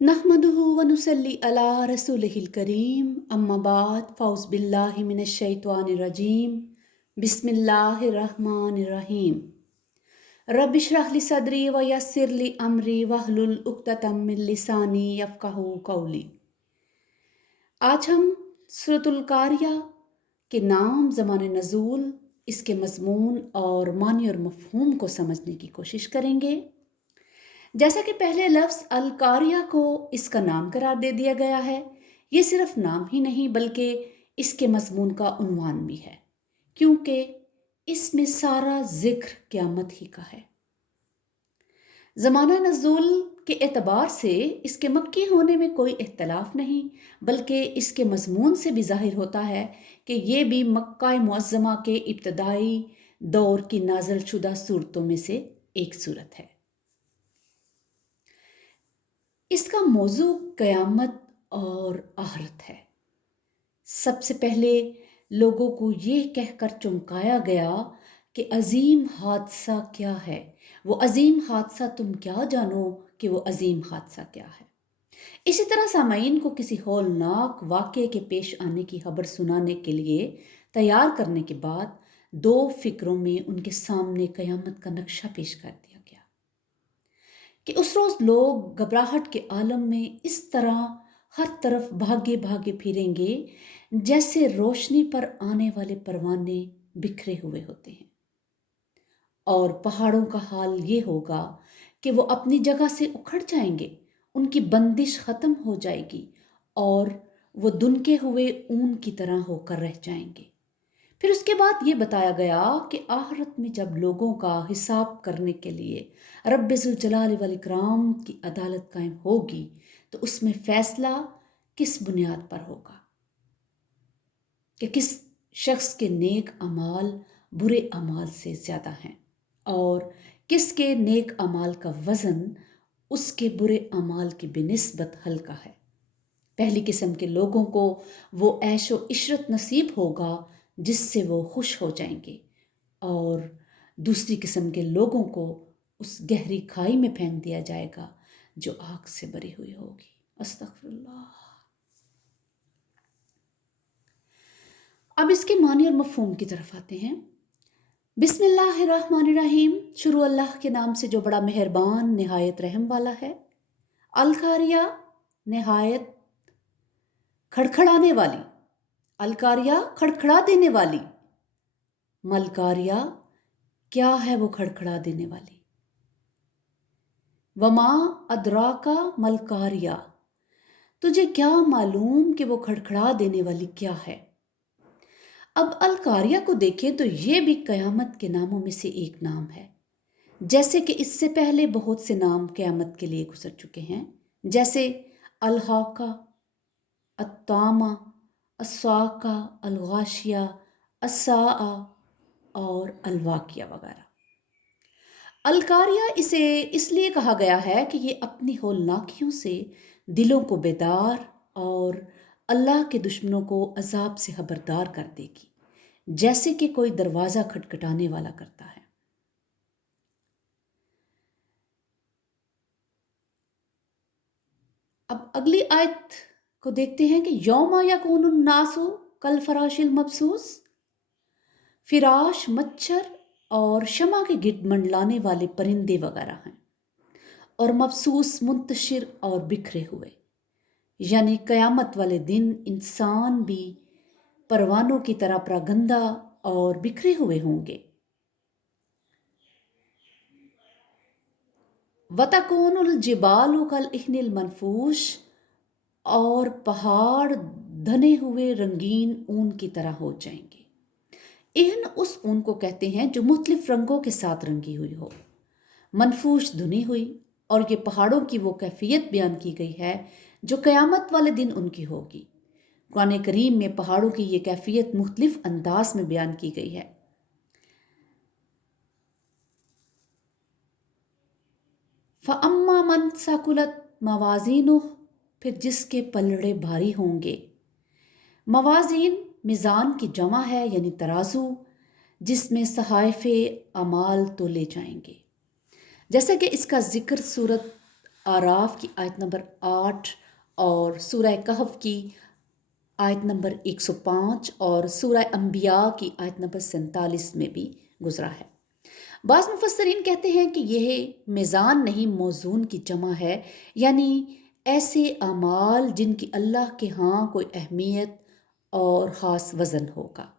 नहमदुहु व नुसल्ली अला रसूलिहिल करीम अम्मा बाद फ़ौज़ बिल्लाहि मिनश शैतानिर रजीम बिस्मिल्लाहिर रहमानिर रहीम रब्बि इश्रह लिी सदरी व यस्सिर ली अमरी वहलुल उक़्दतम मिन लिसानी यफ़क़हू क़ौली। आज हम सूरतुल कारिया के नाम, ज़माने नज़ूल, इसके मज़मून और मानी और मफ़हूम को समझने की कोशिश करेंगे। जैसा कि पहले लफ्ज़ अल कारिया को इसका नाम करार दे दिया गया है, ये सिर्फ नाम ही नहीं बल्कि इसके मज़मून का उन्वान भी है, क्योंकि इसमें सारा ज़िक्र क़यामत ही का है। ज़माना नज़ूल के एतबार से इसके मक्की होने में कोई इख्तलाफ नहीं, बल्कि इसके मज़मून से भी ज़ाहिर होता है कि ये भी मक्का मुअज़्ज़मा के इब्तदाई दौर की नाज़िल शुदा सूरतों में से एक सूरत है। इसका मौजू क़यामत और आखिरत है। सबसे पहले लोगों को ये कहकर चौंकाया गया कि अज़ीम हादसा क्या है, वो अज़ीम हादसा तुम क्या जानो कि वो अज़ीम हादसा क्या है। इसी तरह सामाईन को किसी हौलनाक वाक़े के पेश आने की खबर सुनाने के लिए तैयार करने के बाद दो फ़िक्रों में उनके सामने क़यामत का नक्शा पेश कर दिया गया कि उस रोज़ लोग घबराहट के आलम में इस तरह हर तरफ भागे भागे फिरेंगे जैसे रोशनी पर आने वाले परवाने बिखरे हुए होते हैं, और पहाड़ों का हाल ये होगा कि वो अपनी जगह से उखड़ जाएंगे, उनकी बंदिश ख़त्म हो जाएगी और वो दुनके हुए ऊन की तरह होकर रह जाएंगे। फिर उसके बाद ये बताया गया कि आखिरत में जब लोगों का हिसाब करने के लिए रब्बे ज़ुल जलाल वल इकराम की अदालत कायम होगी तो उसमें फ़ैसला किस बुनियाद पर होगा कि किस शख्स के नेक अमाल बुरे अमाल से ज़्यादा हैं और किसके नेक अमाल का वज़न उसके बुरे अमाल की बिनिस्बत हल्का है। पहली किस्म के लोगों को वो ऐशो इशरत नसीब होगा जिससे वो खुश हो जाएंगे, और दूसरी किस्म के लोगों को उस गहरी खाई में फेंक दिया जाएगा जो आग से भरी हुई होगी। अस्तगफिरुल्लाह। अब इसके मानी और मफ़हूम की तरफ आते हैं। बिस्मिल्लाहिर्रहमानिर्रहीम, शुरू अल्लाह के नाम से जो बड़ा मेहरबान नहायत रहम वाला है। अलकारिया, नहायत खड़खड़ाने वाली, अलकारिया खड़खड़ा देने वाली, मलकारिया क्या है वो खड़खड़ा देने वाली। वमा अदराका मलकारिया, तुझे क्या मालूम कि वो खड़खड़ा देने वाली क्या है। अब अलकारिया को देखें तो ये भी क़यामत के नामों में से एक नाम है, जैसे कि इससे पहले बहुत से नाम क़यामत के लिए गुजर चुके हैं, जैसे अलहाका, अत्तामा, अस्साका, अलगाशिया, अस्साआ और अलवाकिया वगैरह। अलकारिया इसे इसलिए कहा गया है कि ये अपनी होलनाकियों से दिलों को बेदार और अल्लाह के दुश्मनों को अजाब से खबरदार कर देगी, जैसे कि कोई दरवाज़ा खटखटाने वाला करता है। अब अगली आयत को देखते हैं कि यौमा यकूनुन नासु कल फराशिल मबसूस, फिराश मच्छर और शमा के गिर्द मंडलाने वाले परिंदे वगैरह हैं, और मबसूस मुंतशिर और बिखरे हुए, यानी क़यामत वाले दिन इंसान भी परवानों की तरह प्रागंदा और बिखरे हुए होंगे। वतकूनुल जिबालु कल इहनिल मनफूश, और पहाड़ धने हुए रंगीन ऊन की तरह हो जाएंगे। इहन उस ऊन को कहते हैं जो मुख्तलिफ रंगों के साथ रंगी हुई हो। मनफूश धुनी हुई, और ये पहाड़ों की वो कैफियत बयान की गई है जो क़यामत वाले दिन उनकी होगी। कुरान करीम में पहाड़ों की ये कैफियत मुख्तलिफ अंदाज में बयान की गई है। फ़अम्मा मन सकुलत मवाज़ीनुह, फिर जिसके पलड़े भारी होंगे। मवाज़ीन मिज़ान की जमा है, यानी तराजू, जिसमें सहाइफ़े अमाल तोले जाएंगे। जैसा कि इसका ज़िक्र सूरत आराफ की आयत नंबर 8 और सूरह कहफ की आयत नंबर 105 और सूरह अंबिया की आयत नंबर 47 में भी गुजरा है। बाज़ मुफस्सरीन कहते हैं कि यह मीज़ान नहीं मौजून की जमा है, यानी ऐसे अमाल जिनकी अल्लाह के यहाँ कोई अहमियत और ख़ास वज़न होगा।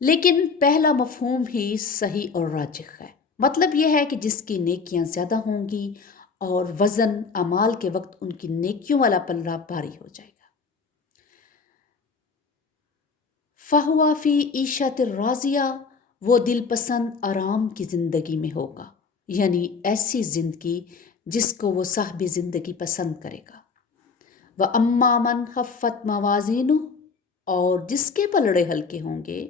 लेकिन पहला मफ़हूम ही सही और राजिह है। मतलब यह है कि जिसकी नेकियां ज़्यादा होंगी और वज़न अमाल के वक्त उनकी नेकियों वाला पल्ला भारी हो जाएगा। फ़हुआ फ़ी ईशत राज़िया, वो दिल पसंद आराम की ज़िंदगी में होगा, यानी ऐसी ज़िंदगी जिसको वो साहब ज़िंदगी पसंद करेगा। व अम्मा मन हफ़्फ़त मवाज़ीनु, और जिसके पलड़े हल्के होंगे,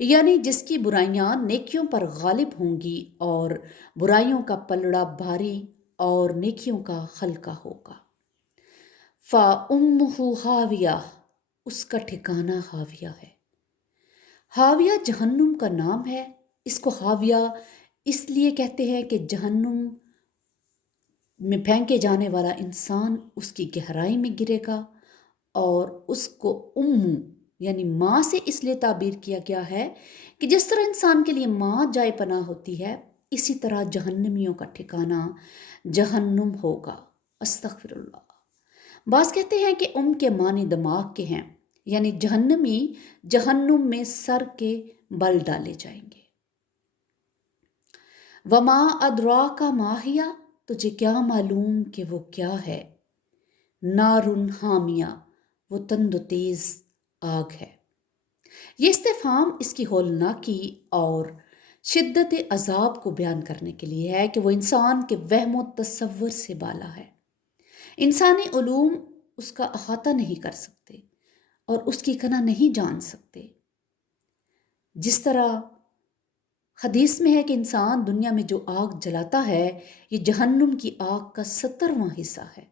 यानी जिसकी बुराइयां नेकियों पर गालिब होंगी और बुराइयों का पलड़ा भारी और नेकियों का हल्का होगा। फ़ा उम्मुहु हाविया, उसका ठिकाना हाविया है। हाविया जहन्नुम का नाम है। इसको हाविया इसलिए कहते हैं कि जहन्नुम में फेंके जाने वाला इंसान उसकी गहराई में गिरेगा, और उसको उम्मू यानी माँ से इसलिए ताबीर किया गया है कि जिस तरह इंसान के लिए माँ जाए पनाह होती है, इसी तरह जहन्नमियों का ठिकाना जहन्नुम होगा। अस्तगफिरुल्लाह। बाज़ कहते हैं कि के मानी दिमाग के हैं, यानी जहन्नमी जहन्नुम में सर के बल डाले जाएंगे। वमा अदरा का माहिया, तुझे क्या मालूम कि वो क्या है। नारुन हामिया, वो तंदो तेज आग है। ये इस्तिफ़ाम इसकी हौलनाकी और शिद्दत अज़ाब को बयान करने के लिए है कि वो इंसान के वहमो तसव्वुर से बाला है। इंसानी उलूम उसका अहाता नहीं कर सकते और उसकी कना नहीं जान सकते। जिस तरह हदीस में है कि इंसान दुनिया में जो आग जलाता है, ये जहन्नुम की आग का 70वां हिस्सा है।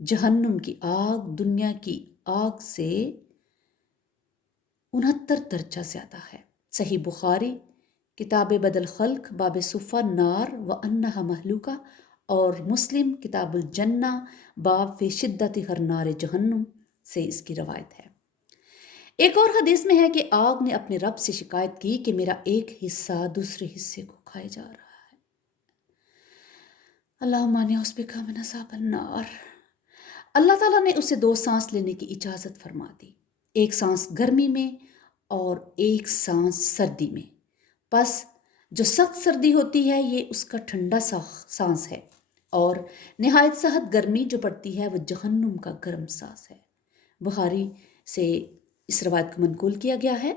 जहन्नुम की आग दुनिया की आग से 69 दर्जा ज़्यादा है। सही बुखारी किताब बदल खल्क बाब सुफ़ा नार व अन्नहा महलूका, और मुस्लिम किताबुल जन्ना बाब फ़ी शिद्दत हर नार जहन्नुम से इसकी रवायत है। एक और हदीस में है कि आग ने अपने रब से शिकायत की कि मेरा एक हिस्सा दूसरे हिस्से को खाए जा रहा है। अल्लाहुम्मा नऊज़ुबिका मिन अज़ाबिन नार। अल्लाह ताला ने उसे 2 सांस लेने की इजाज़त फरमा दी, एक सांस गर्मी में और एक सांस सर्दी में। बस जो सख्त सर्दी होती है ये उसका ठंडा सांस है, और नहायत सख्त गर्मी जो पड़ती है वो जहन्नुम का गर्म सांस है। बुखारी से इस रवायत को मनकूल किया गया है।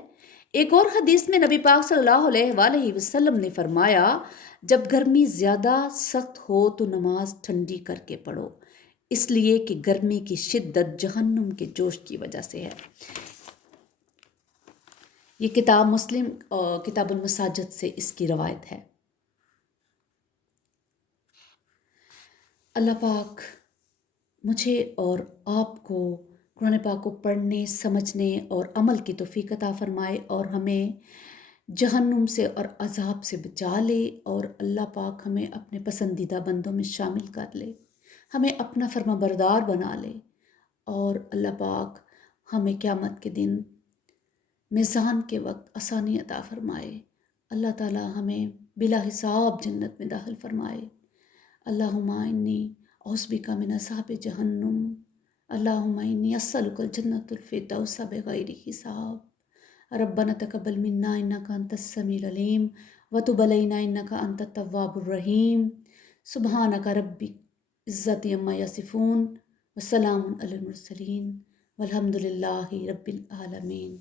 एक और हदीस में नबी पाक सल्लल्लाहु अलैहि वसल्लम ने फरमाया, जब गर्मी ज़्यादा सख्त हो तो नमाज ठंडी करके पढ़ो, इसलिए कि गर्मी की शिद्दत जहन्नुम के जोश की वजह से है। ये किताब मुस्लिम किताबुल मसाजिद से इसकी रवायत है। अल्लाह पाक मुझे और आपको कुरान पाक को पढ़ने, समझने और अमल की तौफीक अता फरमाए, और हमें जहन्नुम से और अज़ाब से बचा ले, और अल्लाह पाक हमें अपने पसंदीदा बंदों में शामिल कर ले, हमें अपना फरमाबरदार बना ले, और अल्लाह पाक हमें क़यामत के दिन मीज़ान के वक्त आसानी अता फरमाए। अल्लाह ताला हमें बिला हिसाब जन्नत में दाखिल फरमाए। अल्लाहुम्मा इन्नी औज़ुबिका मिन अज़ाबि जहन्नुम, अल्लाहुम्मा इन्नी अस्सअलुकल जन्नतुल फ़िरदौस बिग़ैरि हिसाब। रब्बना तक़ब्बल मिन्ना इन्नका अंतस समीउल अलीम व तुब अलैना इन्नका अंतत तव्वाबुर रहीम। सुब्हानका रब्बि इज़्ज़ति अम्मा यसिफ़ून व सलामुन अलल मुरसलीन वल्हम्दुलिल्लाहि रब्बिल आलमीन।